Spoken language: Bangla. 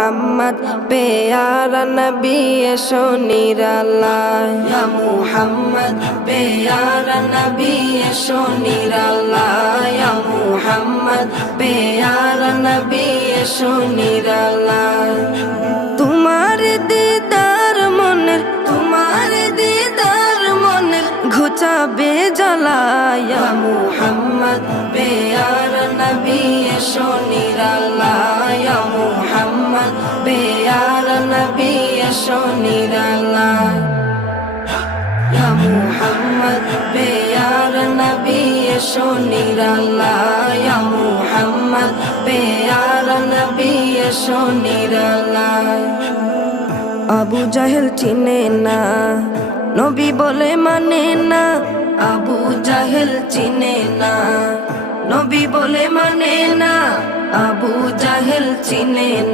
মুহাম্মদ প্যারা নবী এসো নিরালায় ইয়া মুহাম্মদ প্যারা নবী এসো নিরালায় ইয়া মুহাম্মদ প্যারা নবী এসো নিরালায় তোমার দিদার মনের ঘুচাবে জ্বালায় ইয়া মুহাম্মদ প্যারা নবী এসো নিরালায় ইয়া মুহাম্মদ প্যারা নবী এসো নিরালায় ইয়া মুহাম্মদ প্যারা নবী এসো নিরালায় ইয়া মুহাম্মদ প্যারা নবী এসো নিরালায় আবু জাহেল চিনে না নবী বলে মানে না আবু জাহেল চিনে না নবী বলে মানে না আবু জাহেল চিনে না